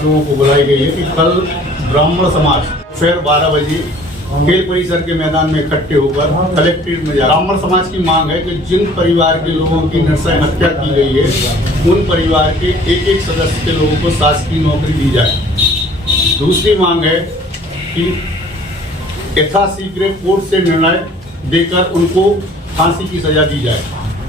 आप लोगों को बुलाई गई है कि कल ब्राह्मण समाज दोपहर 12 बजे खेल परिसर के मैदान में इकट्ठे होकर कलेक्ट्रेट में जा। ब्राह्मण समाज की मांग है कि जिन परिवार के लोगों की नरसय हत्या की गई है उन परिवार के एक एक सदस्य के लोगों को शासकीय नौकरी दी जाए। दूसरी मांग है कि यथाशीघ्र कोर्ट से निर्णय देकर उनको फांसी की सजा दी जाए।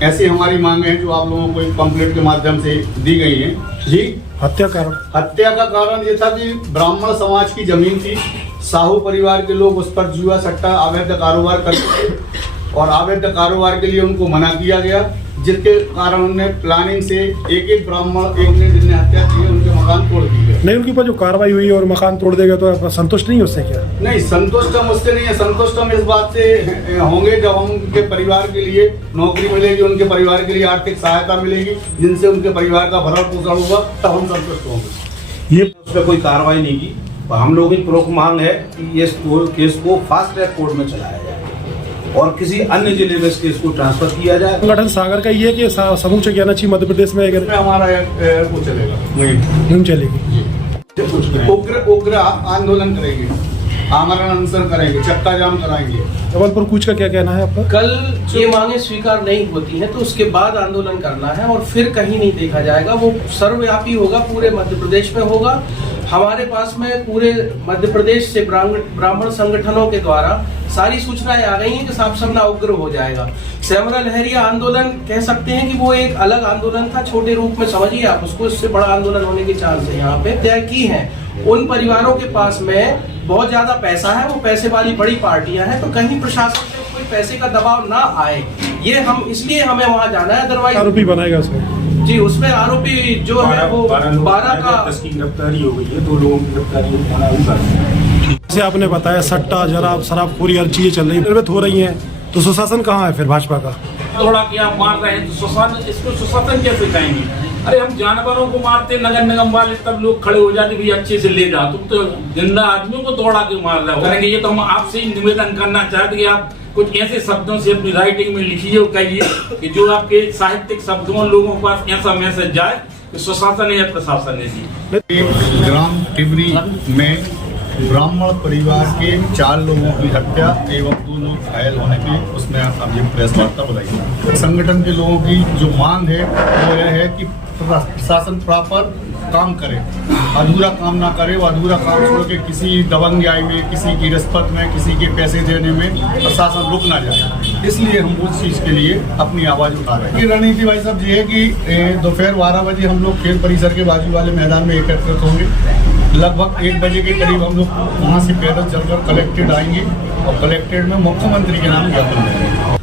ऐसी हमारी मांग है जो आप लोगों को एक पंपलेट के माध्यम से दी गई है। जी, हत्या का कारण ये था कि ब्राह्मण समाज की जमीन थी, साहू परिवार के लोग उस पर जुआ सट्टा अवैध कारोबार करते थे और अवैध कारोबार के लिए उनको मना किया गया, जिसके कारण उन्होंने प्लानिंग से एक ब्राह्मण एक ने जिनने हत्या की उनके मकान तोड़ दिए गए। नहीं, उनके ऊपर जो कार्रवाई हुई और मकान तोड़ देगा तो आप संतुष्ट नहीं उससे? क्या नहीं, संतुष्ट हम उससे नहीं है। संतुष्ट हम इस बात से होंगे जब हम उनके परिवार के लिए नौकरी मिलेगी, उनके परिवार के लिए आर्थिक सहायता मिलेगी, जिनसे उनके परिवार का भरण पोषण होगा, तब हम संतुष्ट होंगे। ये उस पर कोई कार्रवाई नहीं की। हम लोगों की प्रमुख मांग है कि ये केस को फास्ट ट्रैक कोर्ट में चलाया जाए और किसी अन्य जिले में इस केस को ट्रांसफर किया जाए। संगठन सागर का ये कि समूह चकियानाची मध्य प्रदेश में हमारा वो चलेगा, मुहिम चलेगी। उग्र आंदोलन करेंगे, आमरण अनशन करेंगे, चक्का जाम कराएंगे। जबलपुर कूच का क्या कहना है आपका? कल ये मांगे स्वीकार नहीं होती हैं तो उसके बाद आंदोलन करना है और फिर कहीं नहीं देखा जाएगा। वो सर्वव्यापी होगा, पूरे मध्य प्रदेश में होगा। हमारे पास में पूरे मध्य प्रदेश से ब्राह्मण संगठनों के द्वारा सारी सूचनाएं आ गई हैं कि साफ सामना उग्र हो जाएगा। सेमरा लहरिया आंदोलन कह सकते हैं कि वो एक अलग आंदोलन था, छोटे रूप में समझिए आप उसको। इससे बड़ा आंदोलन होने की चांस है। यहाँ पे तय की है उन परिवारों के पास में बहुत ज्यादा पैसा है, वो पैसे वाली बड़ी पार्टियां हैं, तो कहीं प्रशासन से कोई पैसे का दबाव ना आए, ये हम इसलिए हमें वहाँ जाना है। अदरवाइज आरोपी बनाएगा उसमें? जी, उसमें आरोपी जो है वो 12 का 10 की गिरफ्तारी हो गई है, 2 लोगों की गिरफ्तारी होना होगा। जैसे आपने बताया सट्टा जराब शराबखोरी हर चीजें चल रही है, हो रही है, तो सुशासन कहाँ है फिर भाजपा का? थोड़ा क्या मार रहे हैं तो सुशासन, इसको सुशासन कैसे कहेंगे? अरे हम जानवरों को मारते, नगर निगम वाले तब लोग खड़े हो जाते, भैया अच्छे से ले जाओ, तुम तो जिंदा आदमियों को दौड़ा के मार रहे हो। करेंगे ये तो हम आपसे ही निवेदन करना चाहते कि आप कुछ ऐसे शब्दों से अपनी राइटिंग में लिखिए और कहिए कि जो आपके साहित्यिक शब्दों लोगों के पास ऐसा मैसेज जाए कि सुशासन है प्रशासन है। जी, ग्राम टिबरी में ब्राह्मण परिवार के 4 लोगों की हत्या एवं 2 लोग घायल होने की उसमें अब ये प्रेस वार्ता बुलाई। संगठन के लोगों की जो मांग है वो यह है कि प्रशासन प्रॉपर काम करे, अधूरा काम ना करे। वो अधूरा काम छोड़ के किसी दबंगाई में, किसी की रिश्वत में, किसी के पैसे देने में प्रशासन रुक ना जाए। इसलिए हम उस चीज़ के लिए अपनी आवाज़ उठा रहे हैं। रणनीति भाई साहब ये है कि दोपहर 12 बजे हम लोग खेल परिसर के बाजू वाले मैदान में एकत्रित होंगे। लगभग 1 बजे के करीब हम लोग वहाँ से पैदल चलकर कलेक्ट्रेट आएंगे और कलेक्ट्रेट में मुख्यमंत्री के नाम ज्ञापन देंगे।